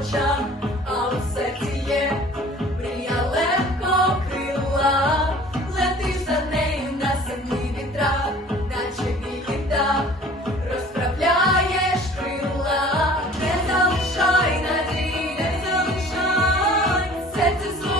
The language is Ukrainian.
очам, а у серці є мрія легко крила, летиш за нею на землі вітра, наче білий розправляєш крила, не залишай надій, не залишай, серце своє